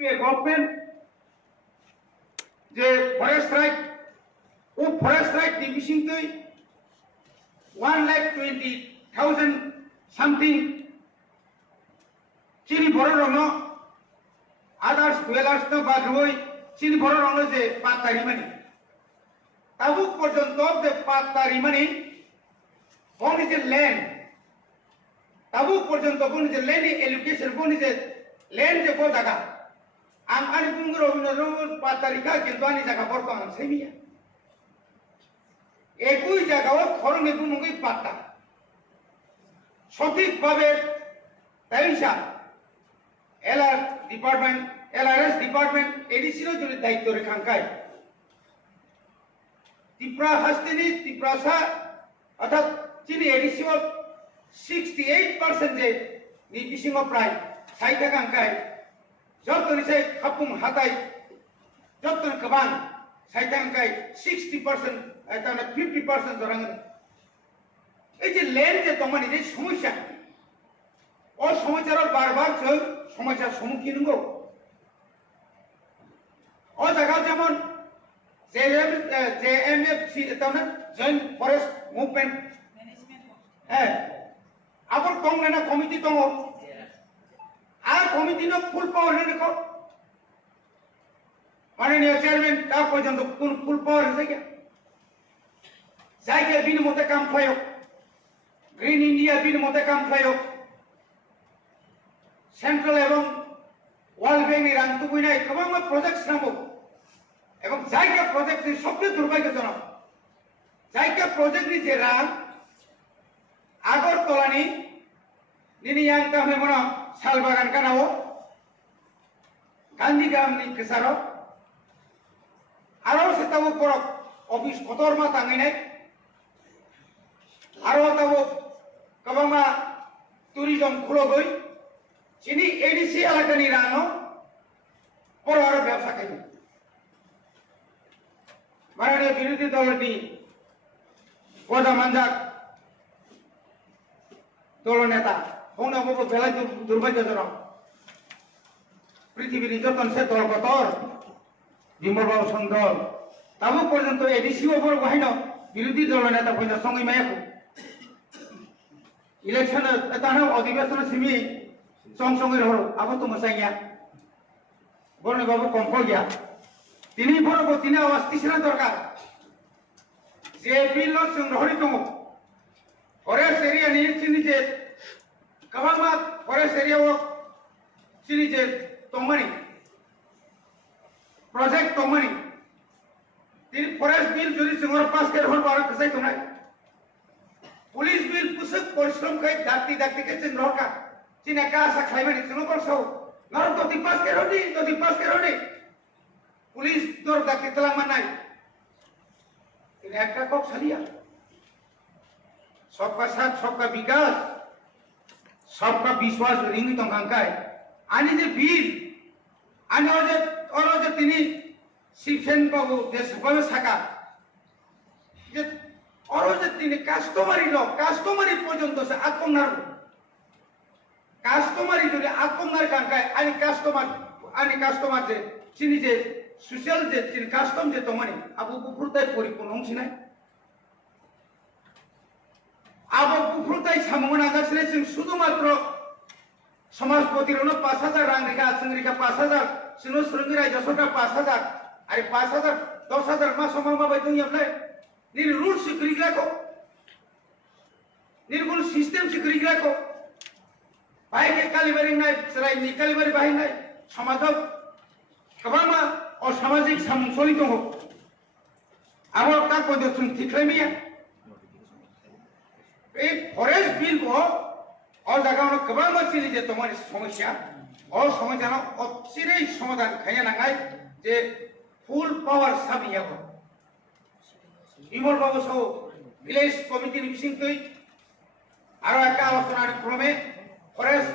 government जे forest right वो forest right नि बिसिंगै 1,20,000 something chini boro rongno others dwellers no bagoi chini boro rongno je patari mani tabuk porjonto je patari mani boni je land tabuk porjonto boni je land allocation boni je land je bo jaga ang ani bungro no patari ka kintu ani jaga bortoman semiya একই জায়গাও খরং এবং নঙ্গই পাত্তা সঠিকভাবে তাইসা LR department এলআরএস department এডিসিরও যদি দায়িত্ব রেখাঙ্কায় ত্রিপুরা হাস্তিনি ত্রিপুরাসা অর্থাৎ চিনি এডিসিও 68% যে নিবিসিং প্রায় সাইথাকাঙ্কায় যতনিসে খাপুম হাতাই যতন গোবাं সাইথাকাঙ্কাय 60% তাহলে 50% ধরাঙ্গ এই যে ল্যান্ড যে তোমার যে সমস্যা ও সমস্যার বারবার সমস্যার সম্মুখীন হবো ও জায়গা যেমন জেএমএফসি তাহলে জয়েন্ট ফরেস্ট মুভমেন্ট হ্যাঁ আবার দং না কমিটি দङ আর কমিটিনো ফুল পাওয়ার নেকো মাননীয় চেয়ারম্যান তা পর্যন্ত কোন ফুল পাওয়ার হয়েছে কি जायगा बिनि मते काम खायो ग्रीन इंडिया बिनि मते काम खायो सेंट्रल एवं वर्ल्ड बैंक नि रां तुबुइनाय गोबां प्रोजेक्ट्स नांगौ एवं जायगा प्रोजेक्ट नि सबसे दुर्भाग्यजनक जायगा प्रोजेक्ट नि जे रां आगरतलानि दिनै आं ताहले मनो साल बागान कानाव गांधीग्रामनि गोसाराव आरो सेताव परक अफिस कतरमा थांनाय आरो ताबो गोबां टूरिज्म खुलगै चिनि एडिसि एलाकानि राङाव बर' आरो व्यवसा खायो माननीय बिरोधी दलनि गजामानजाक दल नेता बुंनांगौबो बेलाय दुर्भाग्यजनक पृथिबीनि जतनसे दल गतर बिमल बाबु चंद्र ताबो पर्यन्त एडिसि ओवर बाहायनो बिरोधी दल नेता फैना संगै मायाखौ इलेक्शन तानो अधिवेशन सिमी सं संगे रहो अब तो मसाइया बरने बाबू कम्फल गया तिनी बरबो तिनी आवाज तिसरा दरकार जे बिल जों रहरि दङ फरेस्ट एरिया नि चिनि जे गोबां फरेस्ट एरियाव चिनि जे तंमानि प्रोजेक्ट तंमानि तिनी फरेस्ट बिल जुदि जों पास कर हर बार कसाय तनाय पुलिस बिल पुसक परिश्रम kai dakti dakti ke chen roka china ka sa khlaimani chino korso nor to dipas ke rodi police दर dakti telang manai ini ekta kok salia सबका साथ सबका विकास सबका विश्वास रिंगी तो कांकाय आणि जे बिल आणि अजे तिनी शिवसेन बाबू जे सबले साका जे और जे तिनी कास्टमारी पर्यंत से कास्टमारी যদি আত্মনার কাঙ্কায় आणि কাস্টমার যে চিনি যে সোশ্যাল যে চিনি কাস্টম যে তোমানি আবু বুফুরতাই পরিপূর্ণ হংছিনাই আবু বুফুরতাই সামনা গাছলে जों শুধুমাত্র সমাজপতিরনো 5000 রাং রেখা আছেন 5000 সিনো শ্রঙ্গি রাজ্য সরকার 5000 আর 5000 10000 মাস সময় বাই দুই আমলাই নির রুল সিকিউরিটি রাখো নির্গুণ সিস্টেম সিকিউরিটি রাখো বাইকে কালিবারি নাই সরাই নিকালিবারি বাহি নাই সমাজক গোবাं অসামাজিক সামসলি দङ আবার তা পদ্ধতি ঠিকলাইমিয়া এই ফরেস্ট বিল ও জায়গানো গোবাं চিনি যে তোমার সমস্যা ও সমস্যা অচিরেই সমাধান খাইয়া নাঙাই যে ফুল পাওয়ার সাবিয়া বিমল বাবু সহ ভিলেজ কমিটির বিশিষ্টই আরো একটা আলোচনার ক্রমে ফরেস্ট